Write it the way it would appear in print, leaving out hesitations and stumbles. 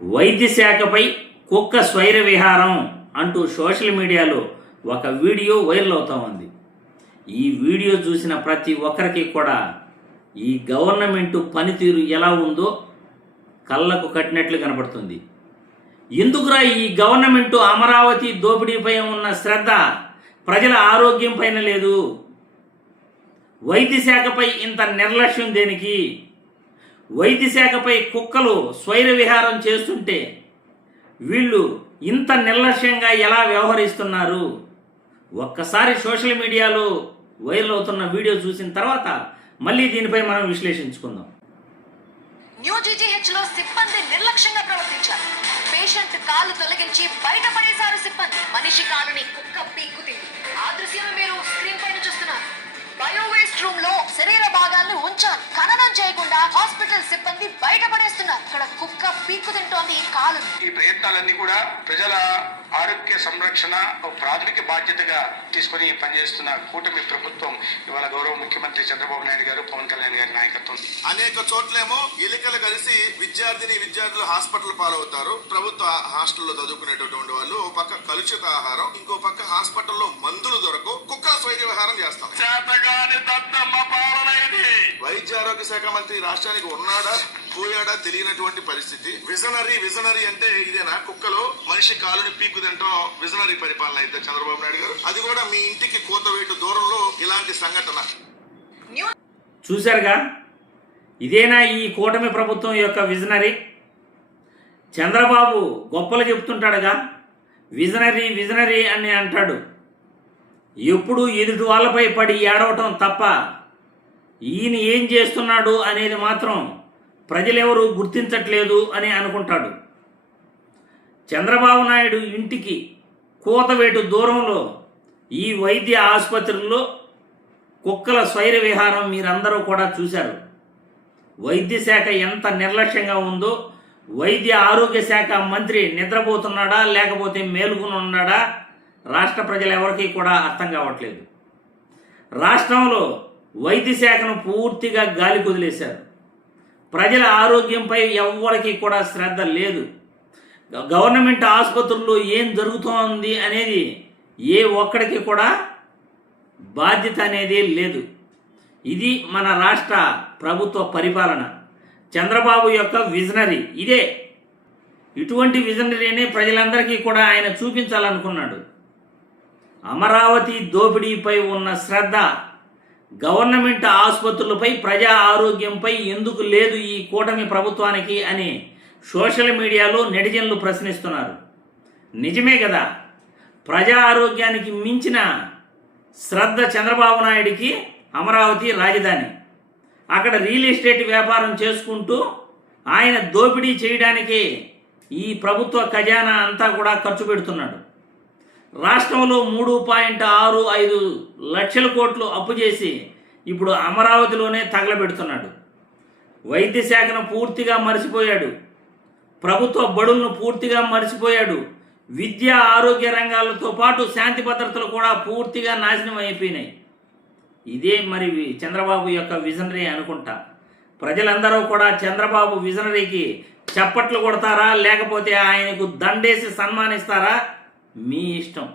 వైద్య శాఖపై కుక్క స్వైర విహారం అంటూ సోషల్ మీడియాలో ఒక వీడియో వైరల్ అవుతా ఉంది. ఈ వీడియో చూసిన ప్రతి ఒక్కరికి కూడా ఈ గవర్నమెంట్ పనితీరు ఎలా ఉందో కళ్ళకు కట్టినట్లు కనపడుతుంది. ఎందుకురా ఈ గవర్నమెంట్ అమరావతి దోపిడీపై ఉన్న శ్రద్ధ ప్రజల ఆరోగ్యం పైన లేదు? వైద్య శాఖపై ఇంత నిర్లక్ష్యం దేనికి? వైద్య శాఖపై కుక్కలు స్వైర విహారం చేస్తుంటే వీళ్ళు ఇంత నిర్లక్ష్యంగా ఎలా వ్యవహరిస్తున్నారు? ఒక్కసారి సోషల్ మీడియాలో వైరల్ అవుతున్న వీడియో చూసిన తర్వాత మళ్ళీ దీనిపై మనం విశ్లేషించుకుందాం. న్యూ జీజీహెచ్ లో సిబ్బంది నిర్లక్ష్యంగా ప్రవర్తించారు. పేషెంట్ కాలు తొలగించి బయటపడేశారు సిబ్బంది. మనిషి కాలుని కుక్క పీక్కుతింది. ఆ దృశ్యం మీరు స్క్రీన్ పైన చూస్తున్నారు. బయోవేస్ట్ రూమ్ లో శరీర భాగాలను ఉంచాలి. ఖననం చేయకుండా హాస్పిటల్ సిబ్బంది బయటపడేస్తున్నారు. ఇక్కడ కుక్క పీక్కు తింటోంది కాలు. ఈ ప్రయత్నాలన్నీ కూడా ప్రజల ఆరోగ్య సంరక్షణ ప్రాథమిక బాధ్యతగా తీసుకుని పనిచేస్తున్న కూటమి ప్రభుత్వం ఇవాళ గౌరవ ముఖ్యమంత్రి చంద్రబాబు నాయుడు గారు, పవన్ కళ్యాణ్ గారి నాయకత్వం. అనేక చోట్లేమో ఎలికలు కలిసి విద్యార్థులు హాస్పిటల్ పాలవుతారు. ప్రభుత్వ హాస్టల్లో చదువుకునేటటువంటి వాళ్ళు ఒక పక్క కలుషిత ఆహారం, ఇంకో పక్క హాస్పిటల్లో మందులు దొరకు కుక్కల స్వైర విహారం చేస్తాం. వైద్య ఆరోగ్య శాఖ మంత్రి రాష్ట్రానికి ఉన్నాడా పోయాడా తెలియనటువంటి పరిస్థితి. విజనరీ అంటే ఇదేనా? కుక్కలు మనిషి కాలుని పీకు తింటాం విజనరీ పరిపాలన అయితే చంద్రబాబు నాయుడు గారు? అది కూడా మీ ఇంటికి కోతవేటు దూరంలో ఇలాంటి సంఘటన చూశారుగా. ఇదేనా ఈ కూటమి ప్రభుత్వం యొక్క విజనరీ? చంద్రబాబు గొప్పలు చెప్తుంటాడుగా, విజనరీ అని అంటాడు. ఎప్పుడు ఎదుటి వాళ్ళపై పడి ఏడవటం తప్ప ఈయన ఏం చేస్తున్నాడు అనేది మాత్రం ప్రజలెవరూ గుర్తించట్లేదు అని అనుకుంటాడు. చంద్రబాబు నాయుడు ఇంటికి కోతవేటు దూరంలో ఈ వైద్య ఆసుపత్రుల్లో కుక్కల స్వైర విహారం మీరందరూ కూడా చూశారు. వైద్య శాఖ ఎంత నిర్లక్ష్యంగా ఉందో, వైద్య ఆరోగ్య శాఖ మంత్రి నిద్రపోతున్నాడా లేకపోతే మేలుకుని ఉన్నాడా రాష్ట్ర ప్రజలు ఎవరికీ కూడా అర్థం కావట్లేదు. రాష్ట్రంలో వైద్య శాఖను పూర్తిగా గాలి కుదిలేశారు. ప్రజల ఆరోగ్యంపై ఎవరికి కూడా శ్రద్ధ లేదు. గవర్నమెంట్ ఆసుపత్రుల్లో ఏం జరుగుతోంది అనేది ఏ ఒక్కడికి కూడా బాధ్యత అనేది లేదు. ఇది మన రాష్ట్ర ప్రభుత్వ పరిపాలన. చంద్రబాబు యొక్క విజనరీ ఇదే. ఇటువంటి విజనరీని ప్రజలందరికీ కూడా ఆయన చూపించాలనుకున్నాడు. అమరావతి దోపిడీపై ఉన్న శ్రద్ధ గవర్నమెంట్ ఆసుపత్రులపై, ప్రజా ఆరోగ్యంపై ఎందుకు లేదు ఈ కూటమి ప్రభుత్వానికి అని సోషల్ మీడియాలో నెటిజన్లు ప్రశ్నిస్తున్నారు. నిజమే కదా, ప్రజా ఆరోగ్యానికి మించిన శ్రద్ధ చంద్రబాబు నాయుడికి అమరావతి రాజధాని. అక్కడ రియల్ ఎస్టేట్ వ్యాపారం చేసుకుంటూ ఆయన దోపిడీ చేయడానికి ఈ ప్రభుత్వ ఖజానా అంతా కూడా ఖర్చు పెడుతున్నాడు. రాష్ట్రంలో 3.65 లక్షల కోట్లు అప్పు చేసి ఇప్పుడు అమరావతిలోనే తగలబెడుతున్నాడు. వైద్య శాఖను పూర్తిగా మర్చిపోయాడు. ప్రభుత్వ బడులను పూర్తిగా మర్చిపోయాడు. విద్య, ఆరోగ్య రంగాలతో పాటు శాంతి భద్రతలు కూడా పూర్తిగా నాశనం అయిపోయినాయి. ఇదే మరి చంద్రబాబు యొక్క విజనరీ అనుకుంటా. ప్రజలందరూ కూడా చంద్రబాబు విజనరీకి చప్పట్లు కొడతారా లేకపోతే ఆయనకు దండేసి సన్మానిస్తారా? మీ ఇష్టం.